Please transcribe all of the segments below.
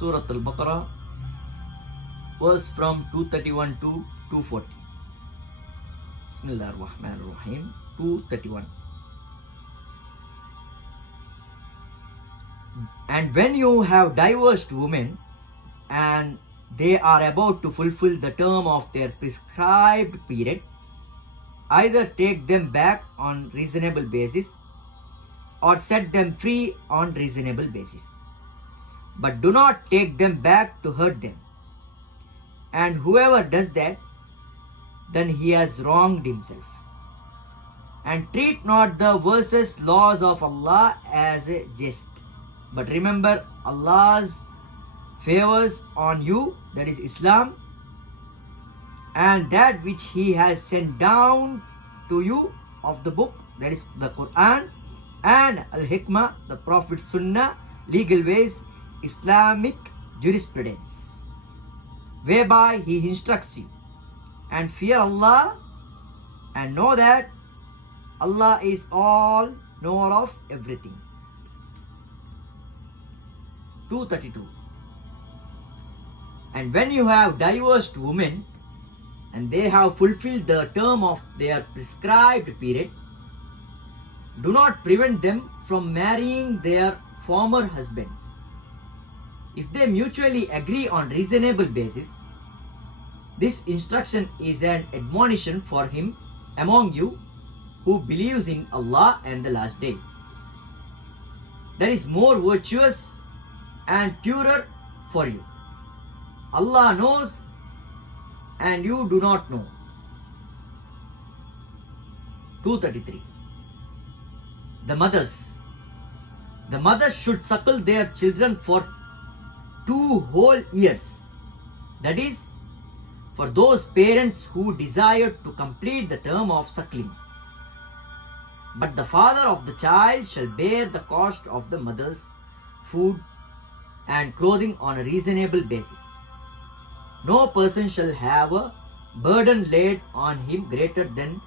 Surah al-Baqarah, verse from 231 to 240. Bismillah ar-Rahman ar-Rahim. 231. And when you have divorced women and they are about to fulfill the term of their prescribed period, either take them back on reasonable basis or set them free on reasonable basis. But do not take them back to hurt them. And whoever does that, then he has wronged himself. And treat not the verses laws of Allah as a jest, but remember Allah's favors on you, that is Islam, and that which He has sent down to you of the book, that is the Quran, and Al-Hikmah, the Prophet's Sunnah, legal ways, Islamic jurisprudence, whereby He instructs you. And fear Allah and know that Allah is all knower of everything. 232. And when you have divorced women and they have fulfilled the term of their prescribed period, do not prevent them from marrying their former husbands. If they mutually agree on reasonable basis, this instruction is an admonition for him among you who believes in Allah and the last day. That is more virtuous and purer for you. Allah knows and you do not know. 233. The mothers should suckle their children for 2 whole years. That is, for those parents who desire to complete the term of suckling. But the father of the child shall bear the cost of the mother's food and clothing on a reasonable basis. No person shall have a burden laid on him greater than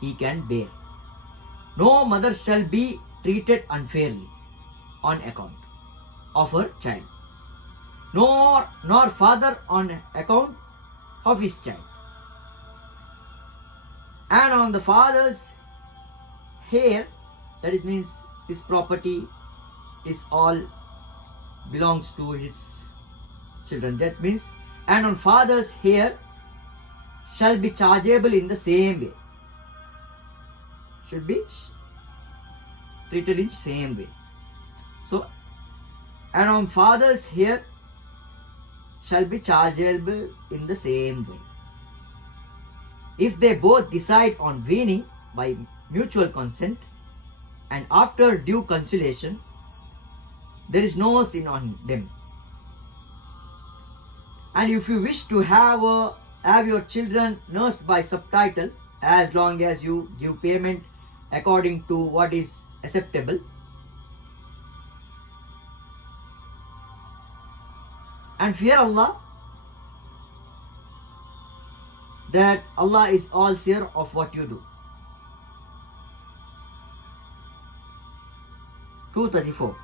he can bear. No mother shall be treated unfairly on account of her child, nor father on account of his child. And on the father's heir, that it means his property is all belongs to his children. That means, and on father's heir shall be chargeable in the same way. Should be treated in same way. So, and on father's heir shall be chargeable in the same way. If they both decide on weaning by mutual consent and after due conciliation, there is no sin on them. And if you wish to have your children nursed by subtitle, as long as you give payment according to what is acceptable, and fear Allah, that Allah is all seer of what you do. 234.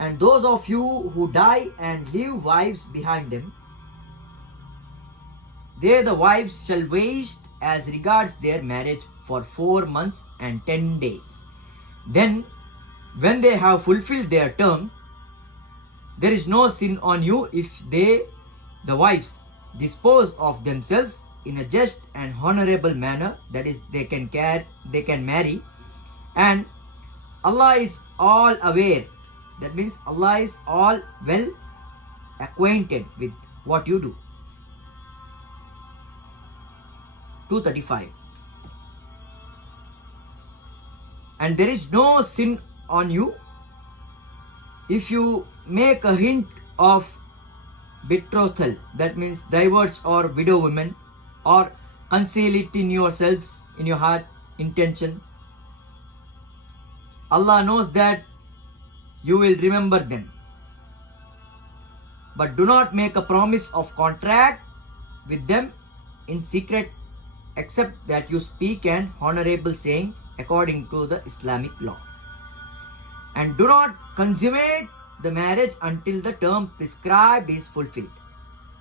And those of you who die and leave wives behind them, they the wives shall waste as regards their marriage for 4 months and 10 days. Then, when they have fulfilled their term, there is no sin on you if they, the wives, dispose of themselves in a just and honorable manner, that is, they can marry, and Allah is all aware. That means Allah is all well acquainted with what you do. 235. And there is no sin on you if you make a hint of betrothal, that means divorce or widow women, or conceal it in yourselves, in your heart, intention. Allah knows that you will remember them. But do not make a promise of contract with them in secret, except that you speak an honorable saying according to the Islamic law. And do not consummate the marriage until the term prescribed is fulfilled.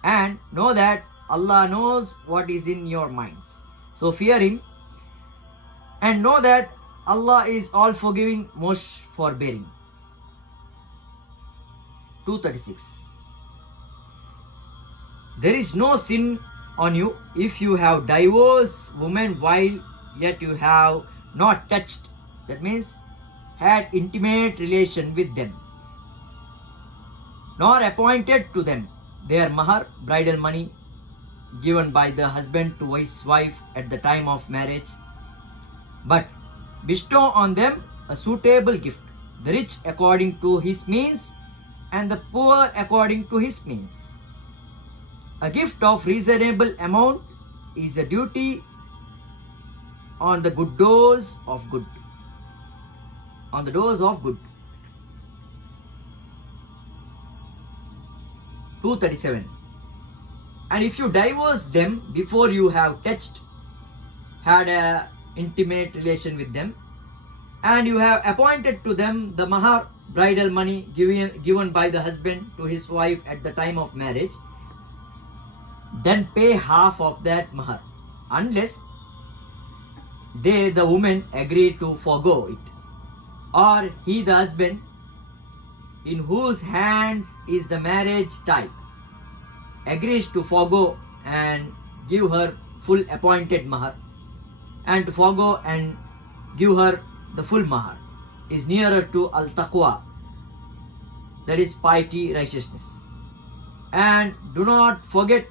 And know that Allah knows what is in your minds. So fear Him and know that Allah is all forgiving, most forbearing. 236. There is no sin on you if you have divorced women while yet you have not touched, that means had intimate relation with them, nor appointed to them their mahar, bridal money, given by the husband to his wife at the time of marriage, but bestow on them a suitable gift, the rich according to his means and the poor according to his means. A gift of reasonable amount is a duty on the good doors of good. On the doors of good. 237. And if you divorce them before you have touched, had a intimate relation with them, and you have appointed to them the mahar, bridal money given by the husband to his wife at the time of marriage, then pay half of that mahar, unless they, the woman, agree to forego it, or he, the husband, in whose hands is the marriage tie, agrees to forego and give her full appointed mahar, and to forego and give her the full mahar, is nearer to al-taqwa, that is piety, righteousness. And do not forget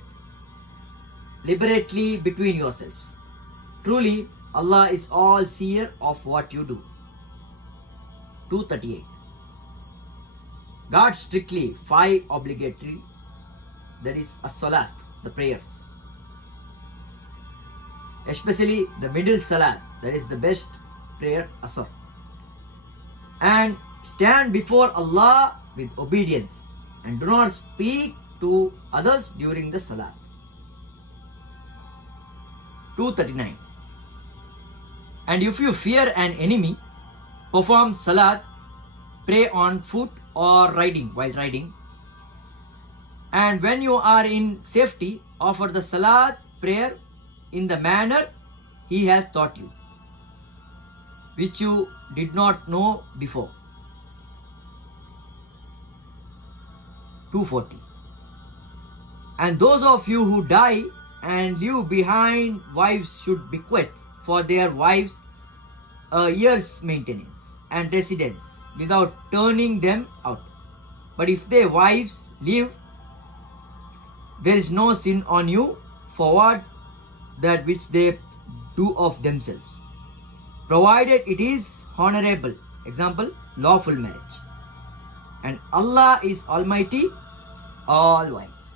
liberately between yourselves. Truly, Allah is all seer of what you do. 238. God strictly 5 obligatory, that is as-salat, the prayers. Especially the middle salat, that is the best prayer, asr. And stand before Allah with obedience and do not speak to others during the salat. 239. And if you fear an enemy, perform salat, pray on foot or riding, while riding. And when you are in safety, offer the salat prayer in the manner He has taught you, which you did not know before. 240. And those of you who die and leave behind wives should bequeath for their wives a year's maintenance and residence without turning them out. But if their wives leave, there is no sin on you for what that which they do of themselves, provided it is honorable, example, lawful marriage. And Allah is Almighty, all wise.